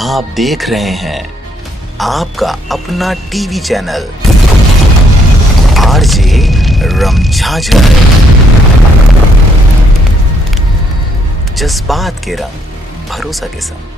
आप देख रहे हैं आपका अपना टीवी चैनल आरजे रमझाझर, जज्बात के रंग भरोसा के संग।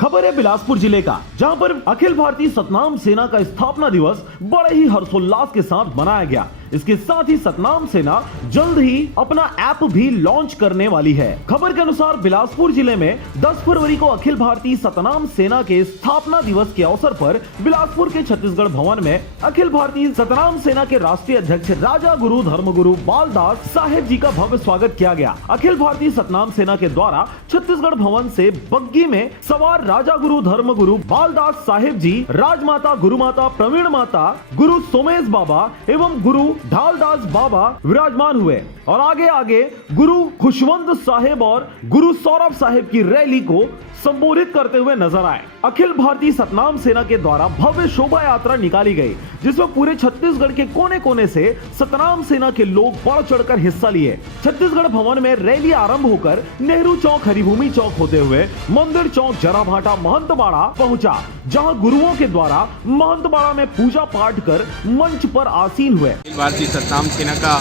खबर है बिलासपुर जिले का, जहां पर अखिल भारतीय सतनाम सेना का स्थापना दिवस बड़े ही हर्षोल्लास के साथ मनाया गया। इसके साथ ही सतनाम सेना जल्द ही अपना ऐप भी लॉन्च करने वाली है। खबर के अनुसार बिलासपुर जिले में 10 फरवरी को अखिल भारतीय सतनाम सेना के स्थापना दिवस के अवसर पर बिलासपुर के छत्तीसगढ़ भवन में अखिल भारतीय सतनाम सेना के राष्ट्रीय अध्यक्ष राजा गुरु धर्मगुरु बालदास साहेब जी का भव्य स्वागत किया गया। अखिल भारतीय सतनाम सेना के द्वारा छत्तीसगढ़ भवन से बग्गी में सवार राजा गुरु धर्मगुरु बालदास साहेब जी, राजमाता गुरु माता प्रवीण माता, गुरु सोमेश बाबा एवं गुरु ढालदास बाबा विराजमान हुए और आगे आगे गुरु खुशवंत साहेब और गुरु सौरभ साहेब की रैली को संबोधित करते हुए नजर आए। अखिल भारतीय सतनाम सेना के द्वारा भव्य शोभा यात्रा निकाली गई, जिसमें पूरे छत्तीसगढ़ के कोने कोने से सतनाम सेना के लोग बढ़ चढ़कर हिस्सा लिए। छत्तीसगढ़ भवन में रैली आरंभ होकर नेहरू चौक, हरिभूमि चौक होते हुए मंदिर चौक, जराभाटा, महंतबाड़ा पहुंचा, जहां गुरुओं के द्वारा महंतबाड़ा में पूजा पाठ कर मंच पर आसीन हुए। भारतीय सतनाम सेना का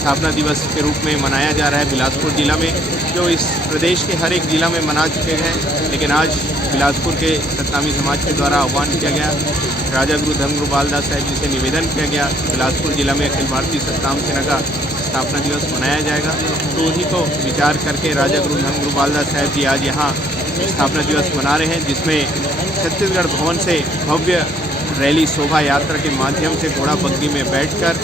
स्थापना दिवस के रूप में मनाया जा रहा है बिलासपुर जिला में, जो इस प्रदेश के हर एक जिला में मना चुके हैं, लेकिन आज बिलासपुर के सतनामी समाज के द्वारा आह्वान किया गया। राजा गुरु धर्मगुरु बालदास साहब जी से निवेदन किया गया, बिलासपुर जिला में अखिल भारतीय सतनाम सेना का स्थापना दिवस मनाया जाएगा। तो उन्हीं को विचार करके राजा गुरु धर्मगुरु बालदास साहब जी आज यहाँ स्थापना दिवस मना रहे हैं, जिसमें छत्तीसगढ़ भवन से भव्य रैली शोभा यात्रा के माध्यम से घोड़ा बग्गी में बैठकर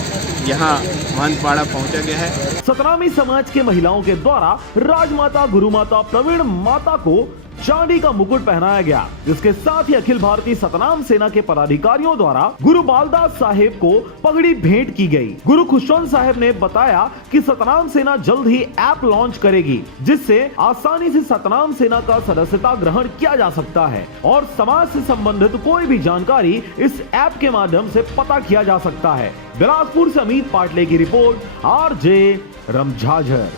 यहाँ महंतबाड़ा पहुंचा गया है। सतनामी समाज के महिलाओं के द्वारा राजमाता गुरु माता प्रवीण माता को चांदी का मुकुट पहनाया गया, जिसके साथ ही अखिल भारतीय सतनाम सेना के पदाधिकारियों द्वारा गुरु बालदास साहेब को पगड़ी भेंट की गई। गुरु खुशवंत साहेब ने बताया कि सतनाम सेना जल्द ही ऐप लॉन्च करेगी, जिससे आसानी से सतनाम सेना का सदस्यता ग्रहण किया जा सकता है और समाज से संबंधित कोई भी जानकारी इस ऐप के माध्यम से पता किया जा सकता है। बिलासपुर से अमित पाटले की रिपोर्ट, आरजे रमझाझर।